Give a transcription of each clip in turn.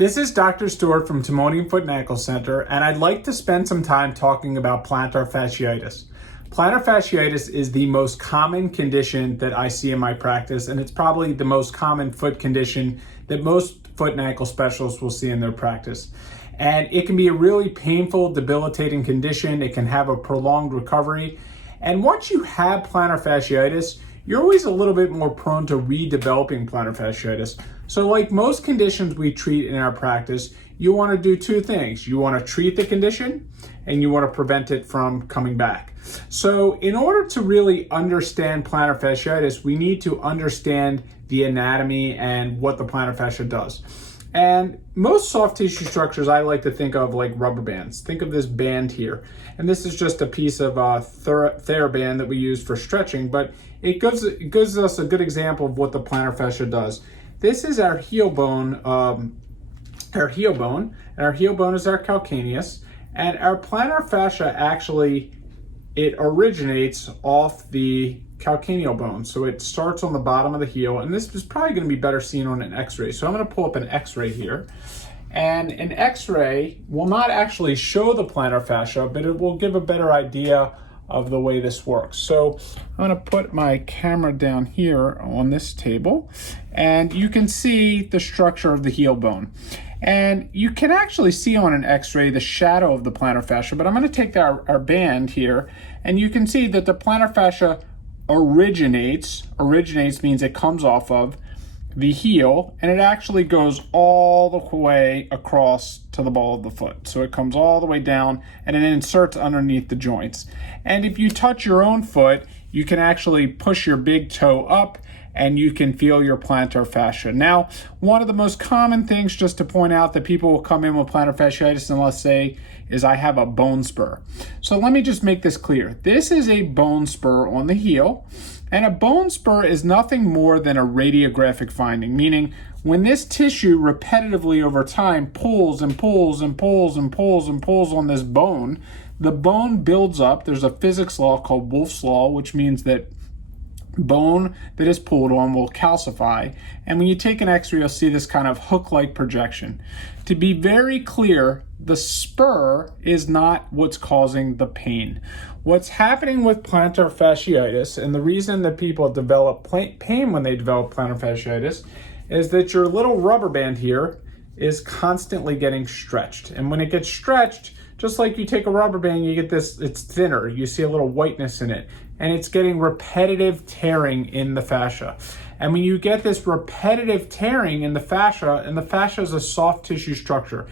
This is Dr. Stewart from Timonian Foot and Ankle Center, and I'd like to spend some time talking about plantar fasciitis. Plantar fasciitis is the most common condition that I see in my practice, and it's probably the most common foot condition that most foot and ankle specialists will see in their practice. And it can be a really painful, debilitating condition. It can have a prolonged recovery. And once you have plantar fasciitis, you're always a little bit more prone to redeveloping plantar fasciitis. So like most conditions we treat in our practice, you want to do two things. You want to treat the condition and you want to prevent it from coming back. So in order to really understand plantar fasciitis, we need to understand the anatomy and what the plantar fascia does. And most soft tissue structures I like to think of like rubber bands. Think of this band here. And this is just a piece of TheraBand that we use for stretching, but it gives us a good example of what the plantar fascia does. This is our heel bone, and our heel bone is our calcaneus, and our plantar fascia actually, it originates off the calcaneal bone. So it starts on the bottom of the heel, and this is probably going to be better seen on an x-ray. So I'm going to pull up an x-ray here. And an x-ray will not actually show the plantar fascia, but it will give a better idea of the way this works. So I'm going to put my camera down here on this table, and you can see the structure of the heel bone. And you can actually see on an x-ray the shadow of the plantar fascia, but I'm going to take our band here, and you can see that the plantar fascia originates means it comes off of the heel, and it actually goes all the way across to the ball of the foot. So it comes all the way down and it inserts underneath the joints. And if you touch your own foot, you can actually push your big toe up and you can feel your plantar fascia. Now, one of the most common things, just to point out, that people will come in with plantar fasciitis and let's say is I have a bone spur. So let me just make this clear. This is a bone spur on the heel, and a bone spur is nothing more than a radiographic finding, meaning when this tissue repetitively over time pulls and pulls and pulls and pulls and pulls on this bone, the bone builds up. There's a physics law called Wolff's Law, which means that bone that is pulled on will calcify. And when you take an x-ray, you'll see this kind of hook-like projection. To be very clear, the spur is not what's causing the pain. What's happening with plantar fasciitis, and the reason that people develop pain when they develop plantar fasciitis, is that your little rubber band here is constantly getting stretched. And when it gets stretched, just like you take a rubber band, you get this, it's thinner, you see a little whiteness in it, and it's getting repetitive tearing in the fascia. And when you get this repetitive tearing in the fascia, and the fascia is a soft tissue structure,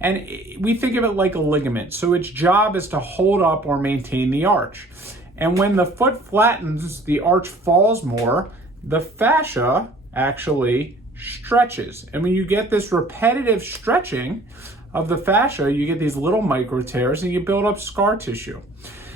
and we think of it like a ligament. So its job is to hold up or maintain the arch. And when the foot flattens, the arch falls more, the fascia actually stretches. And when you get this repetitive stretching of the fascia, you get these little micro tears and you build up scar tissue.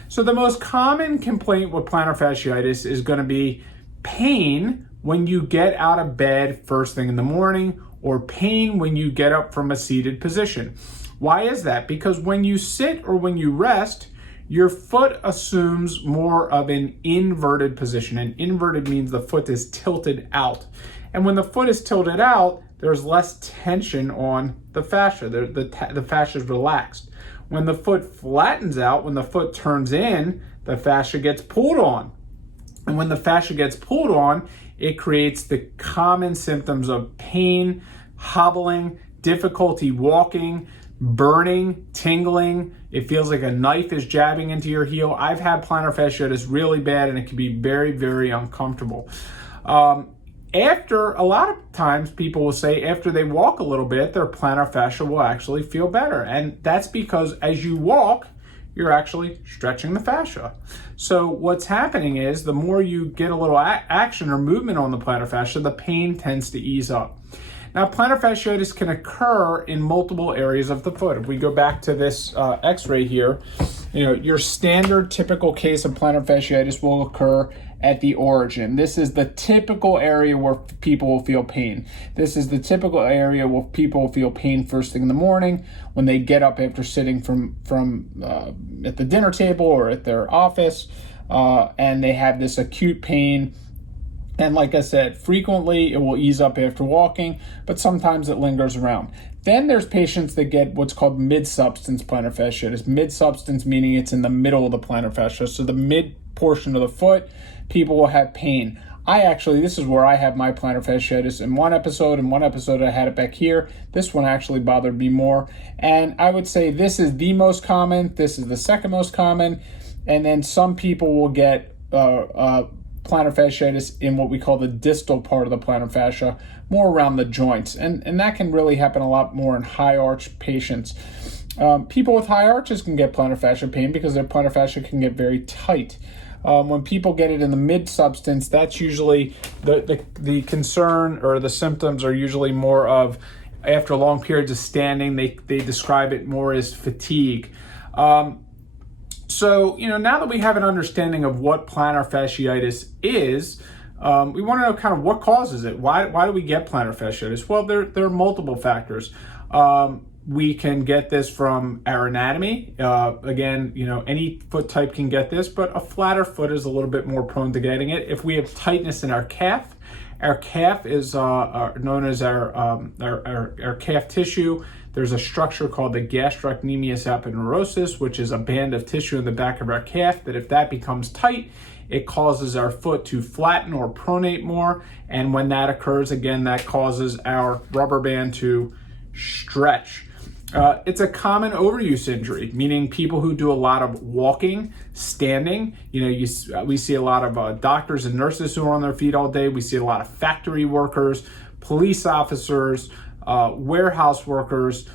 So the most common complaint with plantar fasciitis is going to be pain when you get out of bed first thing in the morning, or pain when you get up from a seated position. Why is that? Because when you sit or when you rest, your foot assumes more of an inverted position. And inverted means the foot is tilted out. And when the foot is tilted out, there's less tension on the fascia. The fascia is relaxed. When the foot flattens out, when the foot turns in, the fascia gets pulled on. And when the fascia gets pulled on, it creates the common symptoms of pain, hobbling, difficulty walking, burning, tingling. It feels like a knife is jabbing into your heel. I've had plantar fasciitis really bad, and it can be very, very uncomfortable. After, a lot of times people will say after they walk a little bit, their plantar fascia will actually feel better. And that's because as you walk, you're actually stretching the fascia. So what's happening is the more you get a little action or movement on the plantar fascia, the pain tends to ease up. Now, plantar fasciitis can occur in multiple areas of the foot. If we go back to this x-ray here, your standard typical case of plantar fasciitis will occur at the origin. This is the typical area where people will feel pain. This is the typical area where people will feel pain first thing in the morning when they get up after sitting from at the dinner table or at their office, and they have this acute pain And like I said, frequently it will ease up after walking, but sometimes it lingers around. Then there's patients that get what's called mid-substance plantar fasciitis. Mid-substance meaning it's in the middle of the plantar fascia. So the mid portion of the foot, people will have pain. This is where I have my plantar fasciitis in one episode. In one episode, I had it back here. This one actually bothered me more. And I would say this is the most common. This is the second most common. And then some people will get plantar fasciitis in what we call the distal part of the plantar fascia, more around the joints. And that can really happen a lot more in high arch patients. People with high arches can get plantar fascia pain because their plantar fascia can get very tight. When people get it in the mid-substance, that's usually the concern, or the symptoms are usually more of after long periods of standing. They describe it more as fatigue. So, now that we have an understanding of what plantar fasciitis is, we want to know kind of what causes it. Why do we get plantar fasciitis? Well, there are multiple factors. We can get this from our anatomy. Again, any foot type can get this, but a flatter foot is a little bit more prone to getting it. If we have tightness in our calf is known as our calf tissue. There's a structure called the Gastrocnemius Aponeurosis, which is a band of tissue in the back of our calf that if that becomes tight, it causes our foot to flatten or pronate more. And when that occurs, again, that causes our rubber band to stretch. It's a common overuse injury, meaning people who do a lot of walking, standing. We see a lot of doctors and nurses who are on their feet all day. We see a lot of factory workers, police officers, warehouse workers,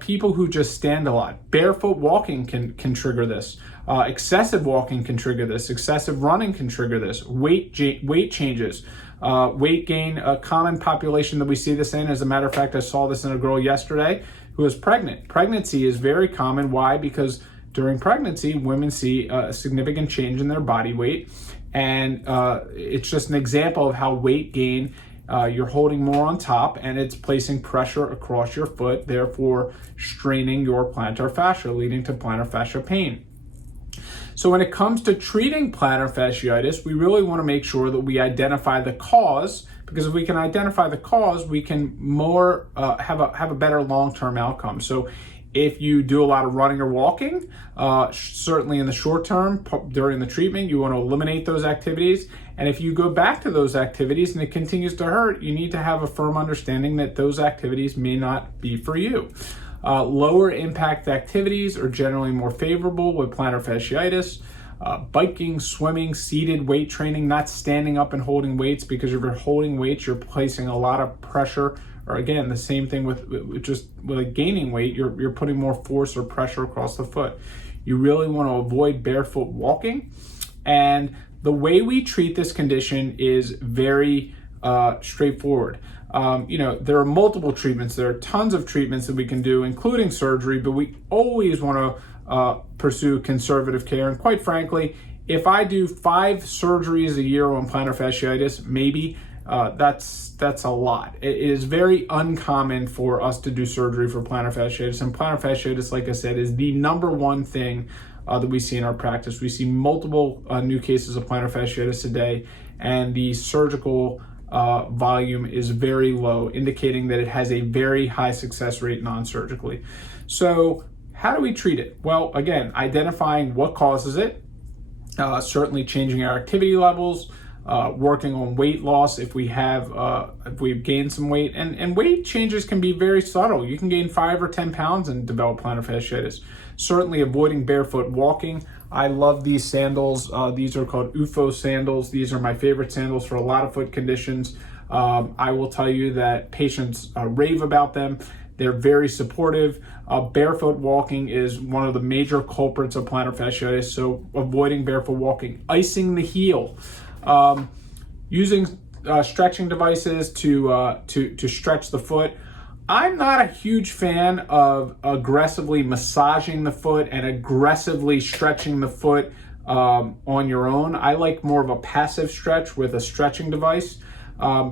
people who just stand a lot. Barefoot walking can trigger this. Excessive walking can trigger this. Excessive running can trigger this. Weight changes. Weight gain, a common population that we see this in. As a matter of fact, I saw this in a girl yesterday who was pregnant. Pregnancy is very common. Why? Because during pregnancy, women see a significant change in their body weight. And it's just an example of how weight gain, you're holding more on top and it's placing pressure across your foot, therefore straining your plantar fascia, leading to plantar fascia pain. So when it comes to treating plantar fasciitis, we really want to make sure that we identify the cause, because if we can identify the cause, we can have a better long-term outcome. So if you do a lot of running or walking, certainly in the short term during the treatment, you want to eliminate those activities. And if you go back to those activities and it continues to hurt, you need to have a firm understanding that those activities may not be for you. Lower impact activities are generally more favorable with plantar fasciitis. Biking, swimming, seated weight training, not standing up and holding weights, because if you're holding weights, you're placing a lot of pressure. Or again, the same thing with like gaining weight, you're putting more force or pressure across the foot. You really want to avoid barefoot walking. And the way we treat this condition is very straightforward. There are multiple treatments. There are tons of treatments that we can do, including surgery, but we always want to pursue conservative care. And quite frankly, if I do 5 surgeries a year on plantar fasciitis, maybe that's a lot. It is very uncommon for us to do surgery for plantar fasciitis. And plantar fasciitis, like I said, is the number one thing that we see in our practice. We see multiple new cases of plantar fasciitis a day, and the surgical volume is very low, indicating that it has a very high success rate non-surgically. So how do we treat it? Well, again, identifying what causes it, certainly changing our activity levels, working on weight loss if we've gained some weight, and weight changes can be very subtle. You can gain 5 or 10 pounds and develop plantar fasciitis. Certainly avoiding barefoot walking. I love these sandals. These are called UFO sandals. These are my favorite sandals for a lot of foot conditions. I will tell you that patients rave about them. They're very supportive. Barefoot walking is one of the major culprits of plantar fasciitis, so avoiding barefoot walking. Icing the heel. Using stretching devices to stretch the foot. I'm not a huge fan of aggressively massaging the foot and aggressively stretching the foot on your own. I like more of a passive stretch with a stretching device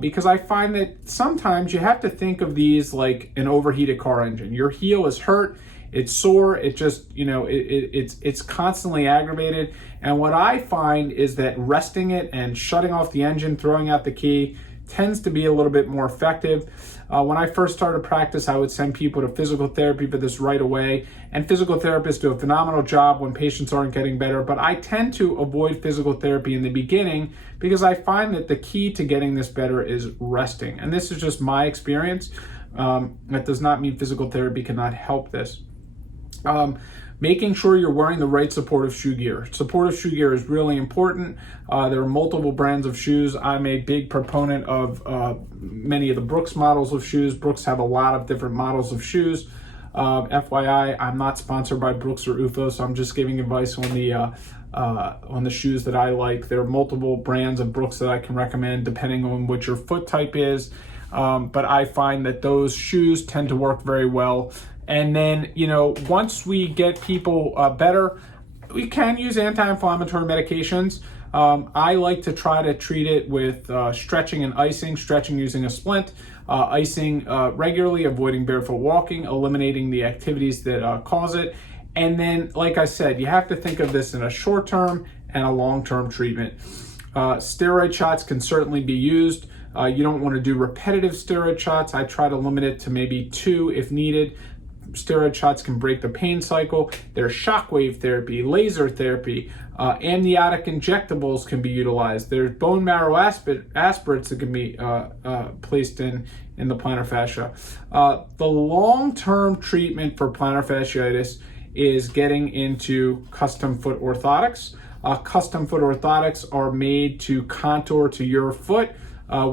because I find that sometimes you have to think of these like an overheated car engine. Your heel is hurt, it's sore, it just, it's constantly aggravated. And what I find is that resting it and shutting off the engine, throwing out the key, tends to be a little bit more effective. When I first started practice, I would send people to physical therapy for this right away, and physical therapists do a phenomenal job when patients aren't getting better, but I tend to avoid physical therapy in the beginning because I find that the key to getting this better is resting. And this is just my experience. That does not mean physical therapy cannot help this. Making sure you're wearing the right supportive shoe gear. Supportive shoe gear is really important. There are multiple brands of shoes. I'm a big proponent of many of the Brooks models of shoes. Brooks have a lot of different models of shoes. FYI, I'm not sponsored by Brooks or UFO, so I'm just giving advice on the shoes that I like. There are multiple brands of Brooks that I can recommend depending on what your foot type is. But I find that those shoes tend to work very well. And then, once we get people better, we can use anti-inflammatory medications. I like to try to treat it with stretching and icing, stretching using a splint, icing regularly, avoiding barefoot walking, eliminating the activities that cause it. And then, like I said, you have to think of this in a short-term and a long-term treatment. Steroid shots can certainly be used. You don't want to do repetitive steroid shots. I try to limit it to maybe 2 if needed. Steroid shots can break the pain cycle. There's shockwave therapy, laser therapy, amniotic injectables can be utilized. There's bone marrow aspirates that can be placed in the plantar fascia. The long-term treatment for plantar fasciitis is getting into custom foot orthotics. Custom foot orthotics are made to contour to your foot.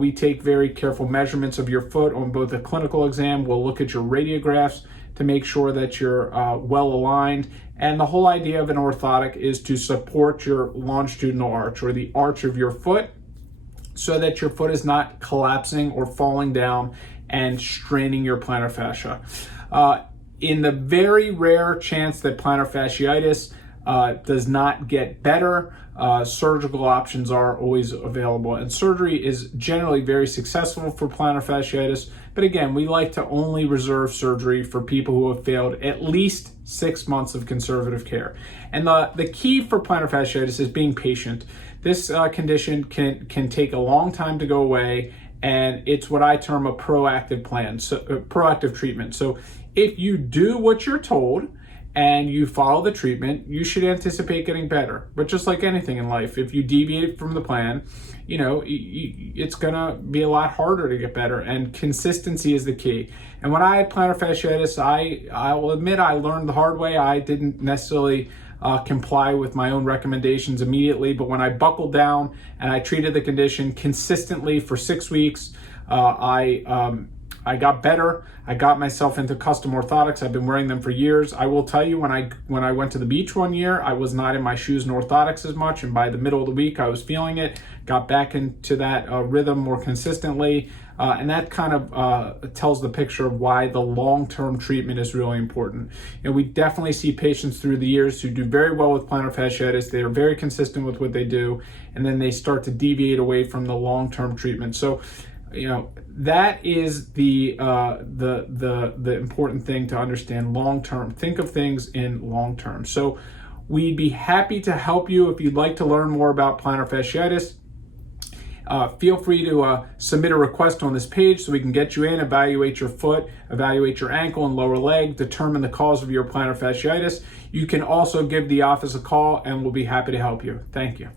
We take very careful measurements of your foot on both a clinical exam. We'll look at your radiographs to make sure that you're well aligned. And the whole idea of an orthotic is to support your longitudinal arch, or the arch of your foot, so that your foot is not collapsing or falling down and straining your plantar fascia. In the very rare chance that plantar fasciitis does not get better, surgical options are always available, and surgery is generally very successful for plantar fasciitis. But again, we like to only reserve surgery for people who have failed at least 6 months of conservative care. And the key for plantar fasciitis is being patient. This condition can take a long time to go away, and it's what I term a proactive plan, so proactive treatment. So if you do what you're told and you follow the treatment, you should anticipate getting better. But just like anything in life, if you deviate from the plan, it's gonna be a lot harder to get better, and consistency is the key. And when I had plantar fasciitis, I will admit I learned the hard way. I didn't necessarily comply with my own recommendations immediately, but when I buckled down and I treated the condition consistently for 6 weeks, I got better. I got myself into custom orthotics. I've been wearing them for years. I will tell you, when I went to the beach one year, I was not in my shoes and orthotics as much, and by the middle of the week, I was feeling it. Got back into that rhythm more consistently, and that kind of tells the picture of why the long-term treatment is really important. And we definitely see patients through the years who do very well with plantar fasciitis. They are very consistent with what they do, and then they start to deviate away from the long-term treatment. So, that is the important thing to understand long term. Think of things in long term. So we'd be happy to help you if you'd like to learn more about plantar fasciitis. Feel free to submit a request on this page so we can get you in, evaluate your foot, evaluate your ankle and lower leg, determine the cause of your plantar fasciitis. You can also give the office a call and we'll be happy to help you. Thank you.